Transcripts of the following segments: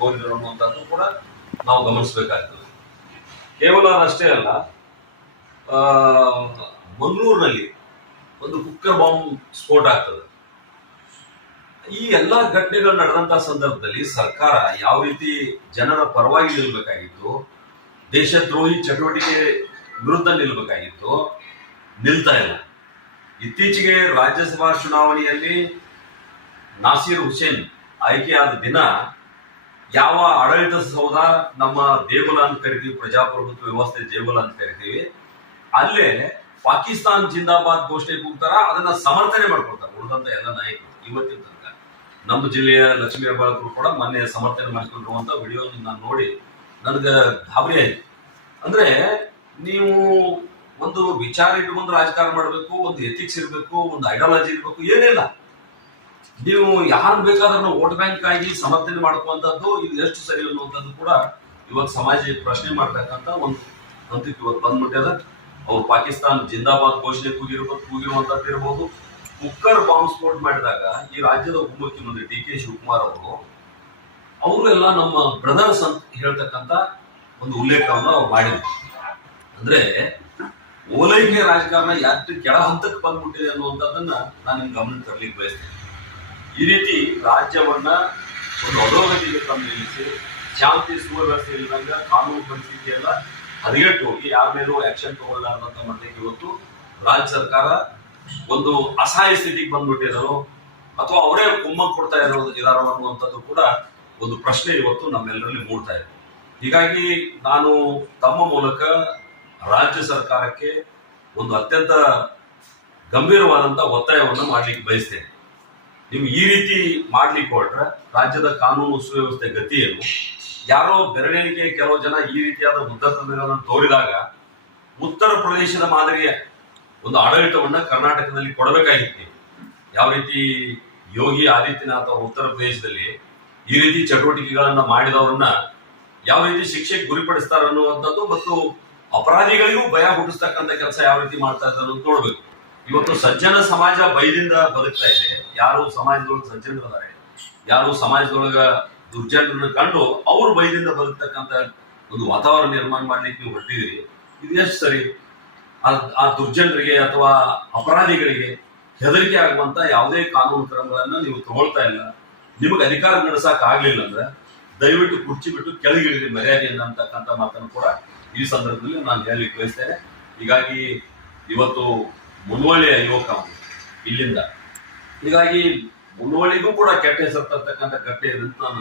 ತೋರಿದ್ರು ಅನ್ನುವಂಥದ್ದು ಕೂಡ ನಾವು ಗಮನಿಸಬೇಕಾಗ್ತದೆ. ಕೇವಲ ಅಷ್ಟೇ ಅಲ್ಲ ಮಂಗಳೂರಿನಲ್ಲಿ ಒಂದು ಕುಕ್ಕರ್ ಬಾಂಬ್ ಸ್ಫೋಟ ಆಗ್ತದೆ. ಈ ಎಲ್ಲಾ ಘಟನೆಗಳು ನಡೆದಂತಹ ಸಂದರ್ಭದಲ್ಲಿ ಸರ್ಕಾರ ಯಾವ ರೀತಿ ಜನರ ಪರವಾಗಿ ನಿಲ್ಬೇಕಾಗಿತ್ತು, ದೇಶದ್ರೋಹಿ ಚಟುವಟಿಕೆ ವಿರುದ್ಧ ನಿಲ್ಬೇಕಾಗಿತ್ತು, ನಿಲ್ತಾ ಇಲ್ಲ. ಇತ್ತೀಚೆಗೆ ರಾಜ್ಯಸಭಾ ಚುನಾವಣೆಯಲ್ಲಿ ನಾಸೀರ್ ಹುಸೇನ್ ಆಯ್ಕೆಯಾದ ದಿನ ಯಾವ ಆಡಳಿತ ಸೌಧ ನಮ್ಮ ದೇಗುಲ ಅಂತ ಕರಿತೀವಿ, ಪ್ರಜಾಪ್ರಭುತ್ವ ವ್ಯವಸ್ಥೆ ದೇಗುಲ ಅಂತ ಕರಿತೀವಿ, ಅಲ್ಲೇ ಪಾಕಿಸ್ತಾನ್ ಜಿಂದಾಬಾದ್ ಘೋಷಣೆ ಕೂಗ್ತಾರ ಅದನ್ನ ಸಮರ್ಥನೆ ಮಾಡ್ಕೊಡ್ತಾರೆ ಉಳಿದಂತ ಎಲ್ಲ ನಾಯಕರು ಇವತ್ತಿನ ತನಕ. ನಮ್ಮ ಜಿಲ್ಲೆಯ ಲಕ್ಷ್ಮೀ ಹೆಬ್ಬಾಳ್ಕರು ಕೂಡ ಮೊನ್ನೆ ಸಮರ್ಥನೆ ಮಾಡಿಕೊಂಡಿರುವಂತ ವಿಡಿಯೋ ನಾನು ನೋಡಿ ನನಗೆ ಗಾಬರಿ ಆಯ್ತು. ಅಂದ್ರೆ ನೀವು ಒಂದು ವಿಚಾರ ಇಟ್ಕೊಂಡು ರಾಜಕಾರಣ ಮಾಡಬೇಕು, ಒಂದು ಎಥಿಕ್ಸ್ ಇರಬೇಕು, ಒಂದು ಐಡಿಯಾಲಜಿ ಇರಬೇಕು, ಏನಿಲ್ಲ. ನೀವು ಯಾರು ಬೇಕಾದ್ರೂ ವೋಟ್ ಬ್ಯಾಂಕ್ ಆಗಿ ಸಮರ್ಥನೆ ಮಾಡ್ಕುವಂತದ್ದು ಇದು ಎಷ್ಟು ಸರಿ ಅನ್ನುವಂಥದ್ದು ಕೂಡ ಇವತ್ತು ಸಮಾಜ ಪ್ರಶ್ನೆ ಮಾಡ್ತಕ್ಕಂಥ ಒಂದು ಹಂತಕ್ಕೆ ಇವತ್ತು ಬಂದ್ಬಿಟ್ಟದ. ಅವ್ರು ಪಾಕಿಸ್ತಾನ ಜಿಂದಾಬಾದ್ ಘೋಷಣೆ ಕೂಗಿರ್ಬೋದು ಕೂಗಿರುವಂತದ್ದು ಇರ್ಬೋದು. ಕುಕ್ಕರ್ ಬಾಂಬ್ ಸ್ಫೋಟ್ ಮಾಡಿದಾಗ ಈ ರಾಜ್ಯದ ಉಪಮುಖ್ಯಮಂತ್ರಿ ಡಿ ಕೆ ಶಿವಕುಮಾರ್ ಅವರು, ಅವರೆಲ್ಲ ನಮ್ಮ ಬ್ರದರ್ಸ್ ಅಂತ ಹೇಳ್ತಕ್ಕಂಥ ಒಂದು ಉಲ್ಲೇಖವನ್ನು ಅವ್ರು ಮಾಡಿದ್ರು. ಅಂದ್ರೆ ಓಲೈಕೆ ರಾಜಕಾರಣ ಯಾಕೆ ಕೆಳ ಹಂತಕ್ಕೆ ಬಂದ್ಬಿಟ್ಟಿದೆ ಅನ್ನುವಂಥದ್ದನ್ನ ನಾನು ಗಮನ ತರಲಿಕ್ಕೆ ಬಯಸ್ತೇನೆ. ಈ ರೀತಿ ರಾಜ್ಯವನ್ನ ಒಂದು ಅಧೋಗತಿಗೆ ತಂದು ನಿಲ್ಲಿಸಿ ಶಾಂತಿ, ಸುವ್ಯವಸ್ಥೆ ಇಲ್ಲದಂಗ ಕಾನೂನು ಪರಿಸ್ಥಿತಿ ಎಲ್ಲ ಹದಗೆಟ್ಟು ಹೋಗಿ, ಯಾರ ಮೇಲೂ ಆಕ್ಷನ್ ತಗೊಳ್ಳಾರ್ದಂತ ಮಟ್ಟಿಗೆ ಇವತ್ತು ರಾಜ್ಯ ಸರ್ಕಾರ ಒಂದು ಅಸಹಾಯ ಸ್ಥಿತಿಗೆ ಬಂದ್ಬಿಟ್ಟಿದಾರೋ ಅಥವಾ ಅವರೇ ಕುಮ್ಮಕ್ ಕೊಡ್ತಾ ಇರೋದು ಇದಾರೋ ಅನ್ನುವಂಥದ್ದು ಕೂಡ ಒಂದು ಪ್ರಶ್ನೆ ಇವತ್ತು ನಮ್ಮೆಲ್ಲರಲ್ಲಿ ಮೂಡ್ತಾ ಇದೆ. ಹೀಗಾಗಿ ನಾನು ತಮ್ಮ ಮೂಲಕ ರಾಜ್ಯ ಸರ್ಕಾರಕ್ಕೆ ಒಂದು ಅತ್ಯಂತ ಗಂಭೀರವಾದಂತ ಒತ್ತಾಯವನ್ನು ಮಾಡಲಿಕ್ಕೆ ಬಯಸ್ತೇನೆ. ನೀವು ಈ ರೀತಿ ಮಾಡ್ಲಿಕ್ಕೆ ಹೊರಟ್ರೆ ರಾಜ್ಯದ ಕಾನೂನು ಸುವ್ಯವಸ್ಥೆ ಗತಿ ಏನು ಯಾರೋ ಬೆರಳೆಣಿಕೆ ಕೆಲವು ಜನ ಈ ರೀತಿಯಾದ ಉದ್ದತನ ತೋರಿದಾಗ ಉತ್ತರ ಪ್ರದೇಶದ ಮಾದರಿಯ ಒಂದು ಆಡಳಿತವನ್ನ ಕರ್ನಾಟಕದಲ್ಲಿ ಕೊಡಬೇಕಾಗಿತ್ತು. ಯಾವ ರೀತಿ ಯೋಗಿ ಆದಿತ್ಯನಾಥ್ ಉತ್ತರ ಪ್ರದೇಶದಲ್ಲಿ ಈ ರೀತಿ ಚಟುವಟಿಕೆಗಳನ್ನ ಮಾಡಿದವರನ್ನ ಯಾವ ರೀತಿ ಶಿಕ್ಷೆಗೆ ಗುರಿಪಡಿಸ್ತಾರ ಅನ್ನುವಂಥದ್ದು ಮತ್ತು ಅಪರಾಧಿಗಳಿಗೂ ಭಯ ಹುಟ್ಟಿಸ್ತಕ್ಕಂಥ ಕೆಲಸ ಯಾವ ರೀತಿ ಮಾಡ್ತಾ ಇದ್ದಾರೆ ನೋಡ್ಬೇಕು. ಇವತ್ತು ಸಜ್ಜನ ಸಮಾಜ ಭಯದಿಂದ ಬದುಕ್ತಾ ಇದೆ. ಯಾರು ಸಮಾಜದೊಳಗೆ ಸಜ್ಜನರಿದ್ದಾರೆ ಯಾರು ಸಮಾಜದೊಳಗ ದುರ್ಜನರನ್ನ ಕಂಡು ಅವ್ರ ಬೈದಿಂದ ಬದುಕ್ತಕ್ಕಂಥ ಒಂದು ವಾತಾವರಣ ನಿರ್ಮಾಣ ಮಾಡ್ಲಿಕ್ಕೆ ನೀವು ಹೊರಟಿದ್ದೀರಿ. ಇದು ಎಷ್ಟು ಸರಿ? ಆ- ದುರ್ಜನರಿಗೆ ಅಥವಾ ಅಪರಾಧಿಗಳಿಗೆ ಹೆದರಿಕೆ ಆಗುವಂತ ಯಾವುದೇ ಕಾನೂನು ಕ್ರಮಗಳನ್ನ ನೀವು ತಗೊಳ್ತಾ ಇಲ್ಲ. ನಿಮಗೆ ಅಧಿಕಾರ ನಡೆಸಕ್ ಆಗ್ಲಿಲ್ಲ ಅಂದ್ರೆ ದಯವಿಟ್ಟು ಕುರ್ಚಿ ಬಿಟ್ಟು ಕೆಳಗಿಳಿದ ಮರ್ಯಾದೆ ಅಂತಕ್ಕಂಥ ಮಾತನ್ನು ಕೂಡ ಈ ಸಂದರ್ಭದಲ್ಲಿ ನಾನು ಹೇಳಲಿಕ್ಕೆ ಬಯಸ್ತೇನೆ. ಹೀಗಾಗಿ ಇವತ್ತು ಮುನ್ವಳ್ಳಿಯ ಯುವಕ ಇಲ್ಲಿಂದ ಹೀಗಾಗಿ ಮುನ್ವಳ್ಳಿಗೂ ಕೂಡ ಕೆಟ್ಟ ಹೆಸರು ತರ್ತಕ್ಕಂಥ ಅಂತ ನಾನು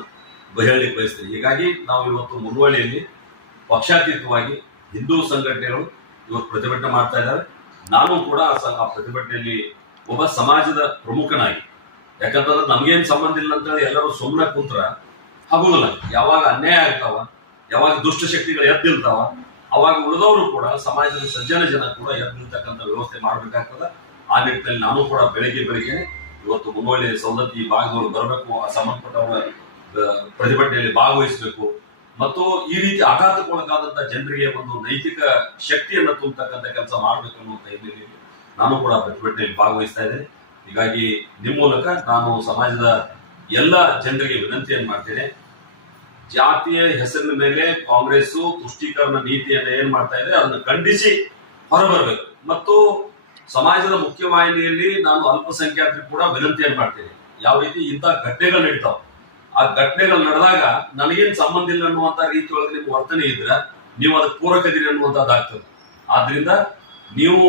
ಹೇಳಲಿಕ್ಕೆ ಬಯಸ್ತೀನಿ. ಹೀಗಾಗಿ ನಾವು ಇವತ್ತು ಮುನ್ವಳ್ಳಿಯಲ್ಲಿ ಪಕ್ಷಾತೀತವಾಗಿ ಹಿಂದೂ ಸಂಘಟನೆಗಳು ಇವತ್ತು ಪ್ರತಿಭಟನೆ ಮಾಡ್ತಾ ಇದ್ದಾರೆ. ನಾನು ಕೂಡ ಆ ಪ್ರತಿಭಟನೆಯಲ್ಲಿ ಒಬ್ಬ ಸಮಾಜದ ಪ್ರಮುಖನಾಗಿ. ಯಾಕಂತಂದ್ರೆ ನಮ್ಗೇನು ಸಂಬಂಧ ಇಲ್ಲ ಅಂತೇಳಿ ಎಲ್ಲರೂ ಸುಮ್ಮನೆ ಕುಂತ್ರ ಆಗುದಿಲ್ಲ. ಯಾವಾಗ ಅನ್ಯಾಯ ಆಗ್ತಾವ, ಯಾವಾಗ ದುಷ್ಟಶಕ್ತಿಗಳು ಎದ್ದಿಲ್ತಾವ, ಅವಾಗ ಉಳಿದವರು ಕೂಡ ಸಮಾಜದ ಸಜ್ಜನ ಜನ ಕೂಡ ಎದ್ದು ನಿಲ್ತಕ್ಕಂಥ ವ್ಯವಸ್ಥೆ ಮಾಡ್ಬೇಕಾಗ್ತದ. ಆ ನಿಟ್ಟಿನಲ್ಲಿ ನಾನು ಕೂಡ ಬೆಳಿಗ್ಗೆ ಬೆಳಿಗ್ಗೆ ಇವತ್ತು ಮುನ್ನೊಳ್ಳಿ ಸವದತ್ತಿ ಭಾಗದವರು ಬರಬೇಕು, ಆ ಸಂಬಂಧಪಟ್ಟವರ ಪ್ರತಿಭಟನೆಯಲ್ಲಿ ಭಾಗವಹಿಸಬೇಕು. ಮತ್ತು ಈ ರೀತಿ ಆಘಾತಕ್ಕೊಳಗಾದಂತಹ ಜನರಿಗೆ ಒಂದು ನೈತಿಕ ಶಕ್ತಿಯನ್ನು ತುಂಬತಕ್ಕಂಥ ಕೆಲಸ ಮಾಡಬೇಕು ಅನ್ನುವಂತ ಹಿನ್ನೆಲೆಯಲ್ಲಿ ನಾನು ಕೂಡ ಪ್ರತಿಭಟನೆಯಲ್ಲಿ ಭಾಗವಹಿಸ್ತಾ ಇದ್ದೇನೆ. ಹೀಗಾಗಿ ನಿಮ್ಮ ಮೂಲಕ ನಾನು ಸಮಾಜದ ಎಲ್ಲ ಜನರಿಗೆ ವಿನಂತಿಯನ್ನು ಮಾಡ್ತೇನೆ. ಜಾತಿಯ ಹೆಸರಿನ ಮೇಲೆ ಕಾಂಗ್ರೆಸ್ ತುಷ್ಟೀಕರಣ ನೀತಿಯನ್ನ ಏನ್ ಮಾಡ್ತಾ ಇದೆ, ಅದನ್ನು ಖಂಡಿಸಿ ಹೊರಬರಬೇಕು. ಮತ್ತು ಸಮಾಜದ ಮುಖ್ಯವಾಹಿನಿಯಲ್ಲಿ ನಾನು ಅಲ್ಪಸಂಖ್ಯಾತರಿಗೆ ಕೂಡ ವಿನಂತಿಯನ್ನು ಮಾಡ್ತೇನೆ. ಯಾವ ರೀತಿ ಇಂಥ ಘಟನೆಗಳು ನಡೀತಾವ. ಆ ಘಟನೆಗಳು ನಡೆದಾಗ ನನಗೇನ್ ಸಂಬಂಧ ಇಲ್ಲ ಅನ್ನುವಂತ ರೀತಿ ಒಳಗೆ ವರ್ತನೆ ಇದ್ರೆ ನೀವು ಅದಕ್ಕೆ ಪೂರಕದಿರಿ ಅನ್ನುವಂಥದ್ದಾಗ್ತದೆ ಆದ್ರಿಂದ ನೀವು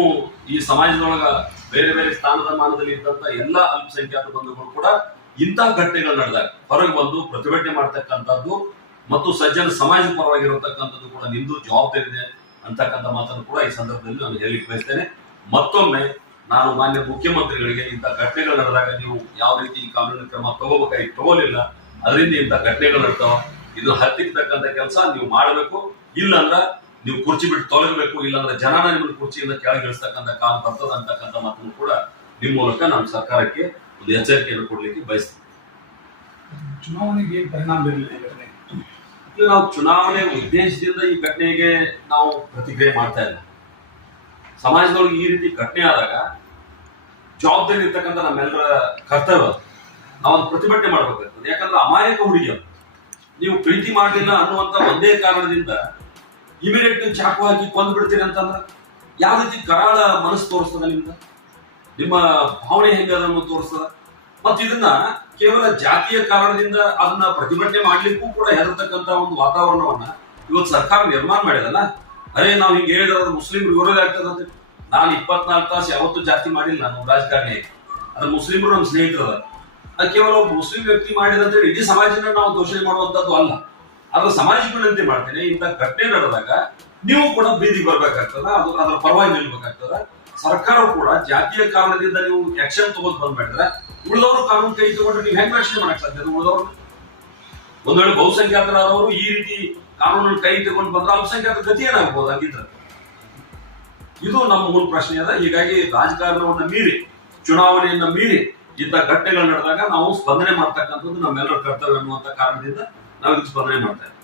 ಈ ಸಮಾಜದೊಳಗ ಬೇರೆ ಬೇರೆ ಸ್ಥಾನದ ಮಾನದಲ್ಲಿ ಇದ್ದಂತ ಎಲ್ಲ ಅಲ್ಪಸಂಖ್ಯಾತ ಬಂಧುಗಳು ಕೂಡ ಇಂಥ ಘಟನೆಗಳು ನಡೆದಾಗ ಹೊರಗೆ ಬಂದು ಪ್ರತಿಭಟನೆ ಮಾಡ್ತಕ್ಕಂಥದ್ದು ಮತ್ತು ಸಜ್ಜನ ಸಮಾಜ ಪರವಾಗಿರತಕ್ಕಂಥದ್ದು ಕೂಡ ನಿಮ್ದು ಜವಾಬ್ದಾರಿ ಇದೆ ಅಂತಕ್ಕಂಥ ಮಾತನ್ನು ಕೂಡ ಈ ಸಂದರ್ಭದಲ್ಲಿ ನಾನು ಹೇಳಿಕ್ ಬಯಸ್ತೇನೆ. ಮತ್ತೊಮ್ಮೆ ನಾನು ಮಾನ್ಯ ಮುಖ್ಯಮಂತ್ರಿಗಳಿಗೆ ಇಂಥ ಘಟನೆಗಳು ನಡೆದಾಗ ನೀವು ಯಾವ ರೀತಿ ಈ ಕಾನೂನು ಕ್ರಮ ತಗೋಬೇಕಾಗಿ ತಗೋಲಿಲ್ಲ ಅದರಿಂದ ಇಂಥ ಘಟನೆಗಳು ನಡ್ತಾವ ಇದು ಹತ್ತಿರ್ತಕ್ಕಂಥ ಕೆಲಸ ನೀವು ಮಾಡಬೇಕು. ಇಲ್ಲಂದ್ರ ನೀವು ಕುರ್ಚಿ ಬಿಟ್ಟು ತೊಲಗಬೇಕು ಇಲ್ಲಾಂದ್ರೆ ಜನನ ನಿಮ್ಮ ಕುರ್ಚಿಯಿಂದ ಕೆಳಗಿಳಿಸ್ತಕ್ಕಂಥ ಕಾಲ ಬರ್ತದ ಅಂತಕ್ಕಂಥ ಮಾತನ್ನು ಕೂಡ ನಿಮ್ಮ ಮೂಲಕ ನಾನು ಸರ್ಕಾರಕ್ಕೆ ಒಂದು ಎಚ್ಚರಿಕೆಯನ್ನು ಕೊಡ್ಲಿಕ್ಕೆ ಬಯಸ್ತೀನಿ. ಚುನಾವಣೆಗೆ ಪರಿಣಾಮ ಬೀರಲಿದೆ ನಾವು ಚುನಾವಣೆ ಉದ್ದೇಶದಿಂದ ಈ ಘಟನೆಗೆ ನಾವು ಪ್ರತಿಕ್ರಿಯೆ ಮಾಡ್ತಾ ಇಲ್ಲ. ಸಮಾಜದೊಳಗೆ ಈ ರೀತಿ ಘಟನೆ ಆದಾಗ ಜವಾಬ್ದಾರಿ ಇರ್ತಕ್ಕಂಥ ನಮ್ಮೆಲ್ಲರ ಕರ್ತವ್ಯ. ನಾವೊಂದು ಪ್ರತಿಭಟನೆ ಮಾಡ್ಬೇಕಾಗ್ತದೆ ಯಾಕಂದ್ರೆ ಅಮಾಯಕ ಹುಡುಗಿಯ. ನೀವು ಪ್ರೀತಿ ಮಾಡಲಿಲ್ಲ ಅನ್ನುವಂತ ಒಂದೇ ಕಾರಣದಿಂದ ಇಮಿಡಿಯೇಟ್ ಚಾಕು ಹಾಕಿ ಕೊಂದು ಬಿಡ್ತೀರಿ ಅಂತಂದ್ರೆ ಯಾವ ರೀತಿ ಕರಾಳ ಮನಸ್ಸು ತೋರಿಸ್ತದ ನಿಮ್ದ ನಿಮ್ಮ ಭಾವನೆ ಹೆಂಗ ಅನ್ನೋದು ತೋರಿಸ್ತದ ಮತ್ತು ಇದನ್ನ ಕೇವಲ ಜಾತಿಯ ಕಾರಣದಿಂದ ಅದನ್ನ ಪ್ರತಿಭಟನೆ ಮಾಡ್ಲಿಕ್ಕೂ ಕೂಡ ಹೆದರ್ತಕ್ಕಂತ ಒಂದು ವಾತಾವರಣವನ್ನ ಇವತ್ತು ಸರ್ಕಾರ ನಿರ್ಮಾಣ ಮಾಡಿದಲ್ಲ ಅರೇ, ನಾವು ಹಿಂಗೆ ಹೇಳಿದ್ರೆ ಅದು ಮುಸ್ಲಿಮ್ರಿಗೆ ವಿರೋಧ ಆಗ್ತದೆ ಅಂತ. ನಾನು ಇಪ್ಪತ್ನಾಲ್ಕು ತಾಸು ಯಾವತ್ತೂ ಜಾಸ್ತಿ ಮಾಡಿಲ್ಲ ನಾನು ರಾಜಕಾರಣಿ. ಅದು ಮುಸ್ಲಿಮರು ನಮ್ಮ ಸ್ನೇಹಿತರದ ಅದು ಕೇವಲ ಒಬ್ಬ ಮುಸ್ಲಿಂ ವ್ಯಕ್ತಿ ಮಾಡಿದಂತೆ ಇಡೀ ಸಮಾಜನ ನಾವು ದೋಷಣೆ ಮಾಡುವಂಥದ್ದು ಅಲ್ಲ. ಅದ್ರ ಸಮಾಜಗಳಂತೆ ಮಾಡ್ತೇನೆ, ಇಂಥ ಘಟನೆ ನಡೆದಾಗ ನೀವು ಕೂಡ ಬೀದಿಗೆ ಬರ್ಬೇಕಾಗ್ತದ, ಅದು ಅದರ ಪರವಾಗಿ ನಿಲ್ಬೇಕಾಗ್ತದ. ಸರ್ಕಾರ ಕೂಡ ಜಾತಿಯ ಕಾರಣದಿಂದ ನೀವು ಆಕ್ಷನ್ ತಗೊಂಡ್ ಬಂದ್ಬಿಟ್ರೆ ಉಳಿದವರು ಕಾನೂನು ಕೈ ತಗೊಂಡ್ರೆ ನೀವು ಹೆಂಗ್ ರಕ್ಷಣೆ ಮಾಡಕ್ ಸಾಧ್ಯ ಉಳಿದವರು ಒಂದ್ ವೇಳೆ ಬಹುಸಂಖ್ಯಾತರಾದವರು ಈ ರೀತಿ ಕಾನೂನನ್ನು ಕೈ ತಗೊಂಡು ಬಂದ್ರೆ ಅಲ್ಪಸಂಖ್ಯಾತ ಗತಿ ಏನಾಗ್ಬೋದು ಇದು ನಮ್ಮ ಮೂಲ ಪ್ರಶ್ನೆ ಅದ. ಹೀಗಾಗಿ ರಾಜಕಾರಣವನ್ನ ಮೀರಿ, ಚುನಾವಣೆಯನ್ನ ಮೀರಿ ಇಂಥ ಘಟನೆಗಳು ನಡೆದಾಗ ನಾವು ಸ್ಪಂದನೆ ಮಾಡ್ತಕ್ಕಂಥದ್ದು ನಮ್ಮೆಲ್ಲರ ಕರ್ತವ್ಯ ಅನ್ನುವಂತ ಕಾರಣದಿಂದ ನಾವು ಇದಕ್ಕೆ ಸ್ಪಂದನೆ ಮಾಡ್ತಾ ಇದ್ದೀವಿ.